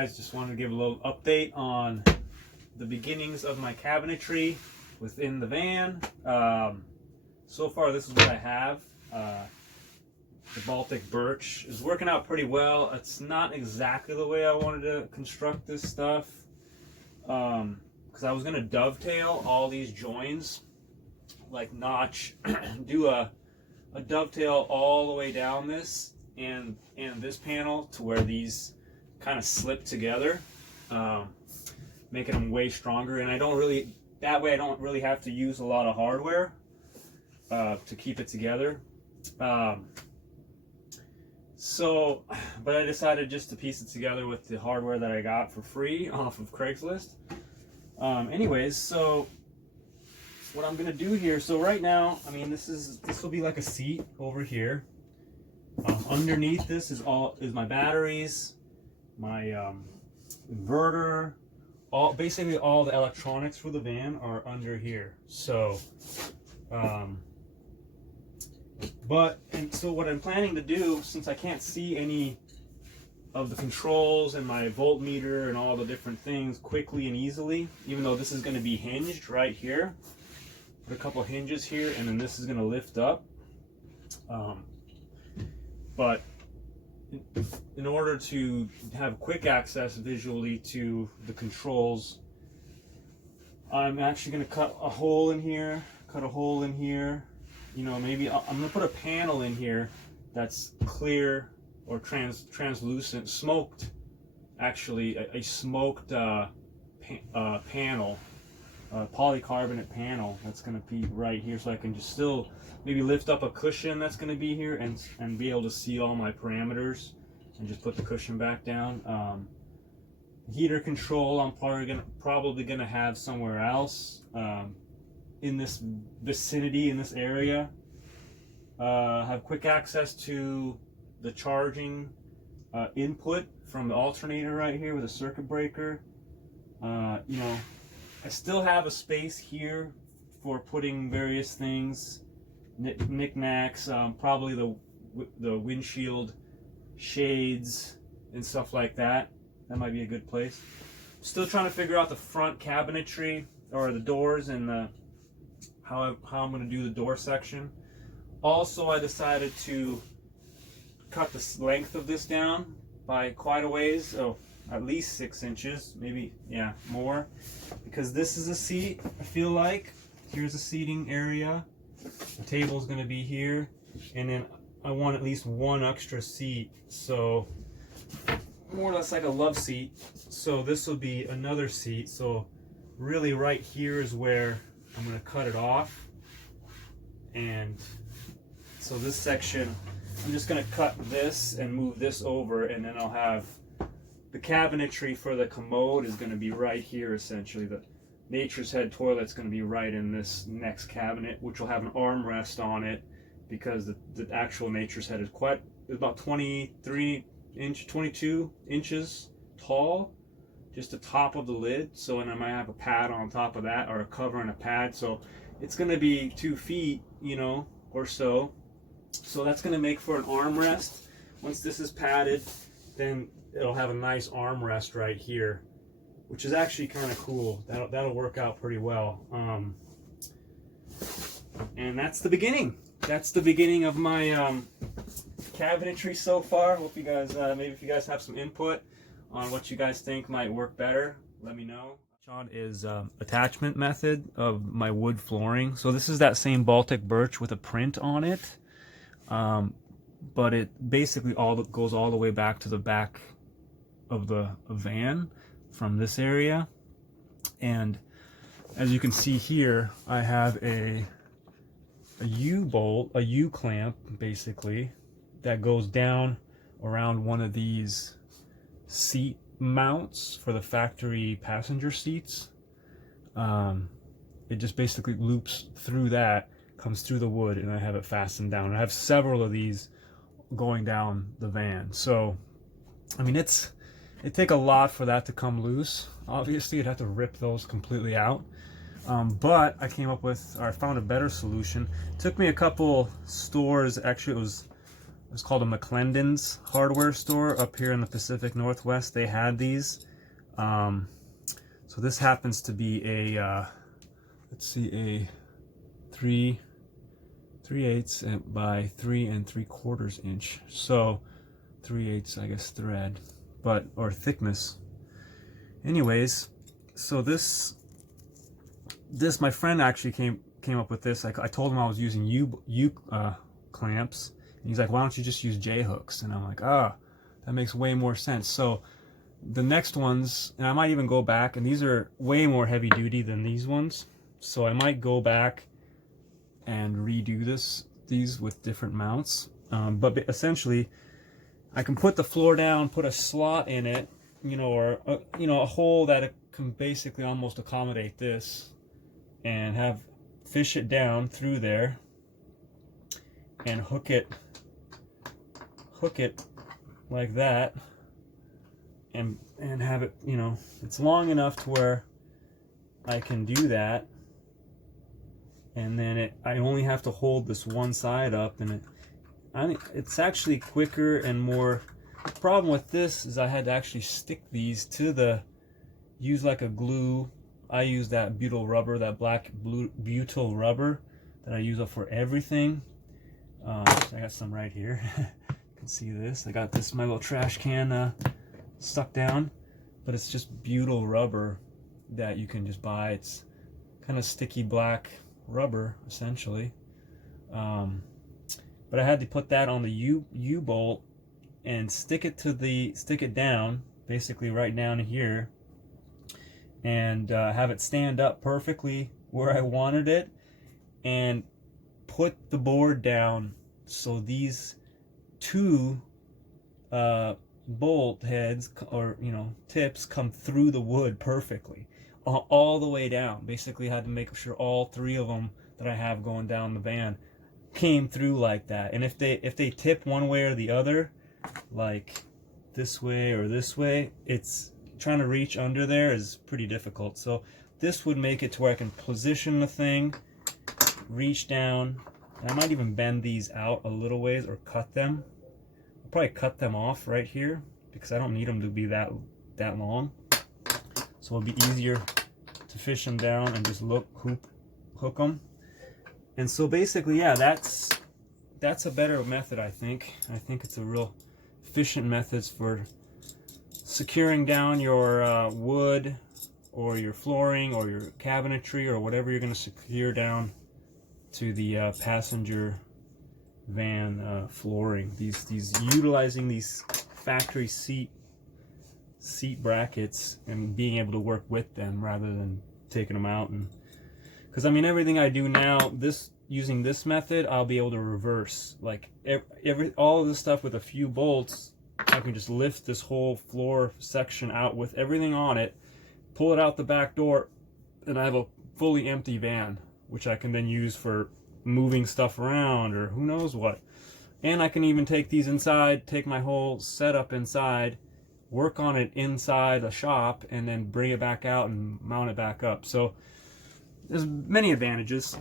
guys, just wanted to give a little update on the beginnings of my cabinetry within the van. So far this is what I have. The Baltic birch is working out pretty well. It's not exactly the way I wanted to construct this stuff, because I was going to dovetail all these joins, like notch, do a dovetail all the way down this and this panel to where these kind of slip together, making them way stronger. And that way I don't really have to use a lot of hardware to keep it together. But I decided just to piece it together with the hardware that I got for free off of Craigslist. Anyways, so what I'm gonna do here, so right now, I mean, this will be like a seat over here. Underneath this is my batteries, my inverter, basically all the electronics for the van are under here. So so what I'm planning to do, since I can't see any of the controls and my voltmeter and all the different things quickly and easily, even though this is going to be hinged right here, put a couple hinges here, and then this is going to lift up. But in order to have quick access visually to the controls, I'm actually going to cut a hole in here, you know, maybe I'm going to put a panel in here that's clear or translucent, smoked, actually a smoked panel, polycarbonate panel that's going to be right here, so I can just still maybe lift up a cushion that's going to be here and be able to see all my parameters and just put the cushion back down. Heater control I'm probably gonna have somewhere else, in this vicinity, in this area. Have quick access to the charging input from the alternator right here with a circuit breaker. You know, I still have a space here for putting various things, knickknacks, probably the windshield shades and stuff like that. That might be a good place. Still trying to figure out the front cabinetry, or the doors, and how I'm going to do the door section. Also, I decided to cut the length of this down by quite a ways, at least 6 inches, maybe, yeah, more, because this is a seat. I feel like here's a seating area. The table is going to be here, and then I want at least one extra seat, so more or less like a love seat. So this will be another seat. So really right here is where I'm going to cut it off. And so this section, I'm just going to cut this and move this over, and then I'll have the cabinetry for the commode is going to be right here essentially. The Nature's Head toilet's going to be right in this next cabinet, which will have an armrest on it, because the actual Nature's Head is about 22 inches tall, just the top of the lid. So, and I might have a pad on top of that, or a cover and a pad. So it's going to be 2 feet, you know, or so. So that's going to make for an armrest. Once this is padded, then it'll have a nice armrest right here, which is actually kind of cool. That'll work out pretty well. And that's the beginning. That's the beginning of my cabinetry so far. Hope you guys, maybe if you guys have some input on what you guys think might work better, let me know. On is attachment method of my wood flooring. So this is that same Baltic birch with a print on it, but it basically goes all the way back to the back of the van from this area. And as you can see here, I have a U-bolt, a U-clamp basically, that goes down around one of these seat mounts for the factory passenger seats. It just basically loops through that, comes through the wood, and I have it fastened down. I have several of these going down the van. So, I mean, it'd take a lot for that to come loose. Obviously, you'd have to rip those completely out. But I found a better solution. It took me a couple stores, actually it was it's called a McClendon's hardware store up here in the Pacific Northwest. They had these. So this happens to be a, let's see, a 3/8 by 3 3/4 inch. So 3/8, I guess, thread, but, or thickness. Anyways, so this my friend actually came up with this. I told him I was using U clamps, and he's like, why don't you just use J hooks? And I'm like, that makes way more sense. So the next ones, and I might even go back, and these are way more heavy duty than these ones, so I might go back and redo these with different mounts. But essentially, I can put the floor down, put a slot in it, you know, or a hole that can basically almost accommodate this, and fish it down through there, and hook it like that, and have it, you know, it's long enough to where I can do that, and then I only have to hold this one side up, and it's actually quicker and more. The problem with this is I had to actually stick these to use like a glue. I use that butyl rubber, that black butyl rubber that I use for everything. So I got some right here. You can see this. I got my little trash can stuck down, but it's just butyl rubber that you can just buy. It's kind of sticky black rubber essentially, but I had to put that on the U bolt and stick it down, basically right down here, and have it stand up perfectly where I wanted it, and put the board down so these two bolt heads, or tips, come through the wood perfectly all the way down. Basically had to make sure all three of them that I have going down the van came through like that. And if they tip one way or the other, like this way or this way, it's trying to reach under there is pretty difficult. So this would make it to where I can position the thing, reach down, and I might even bend these out a little ways or cut them. I'll probably cut them off right here because I don't need them to be that long. So it'll be easier to fish them down and just hook them. And so basically, yeah, that's a better method, I think. I think it's a real efficient method for securing down your wood or your flooring or your cabinetry or whatever you're going to secure down to the passenger van flooring. Utilizing these factory seat brackets and being able to work with them rather than taking them out. And because I mean, everything I do now, using this method, I'll be able to reverse, like all of this stuff with a few bolts. I can just lift this whole floor section out with everything on it, pull it out the back door, and I have a fully empty van, which I can then use for moving stuff around or who knows what. And I can even take these inside, take my whole setup inside, work on it inside the shop, and then bring it back out and mount it back up. So there's many advantages.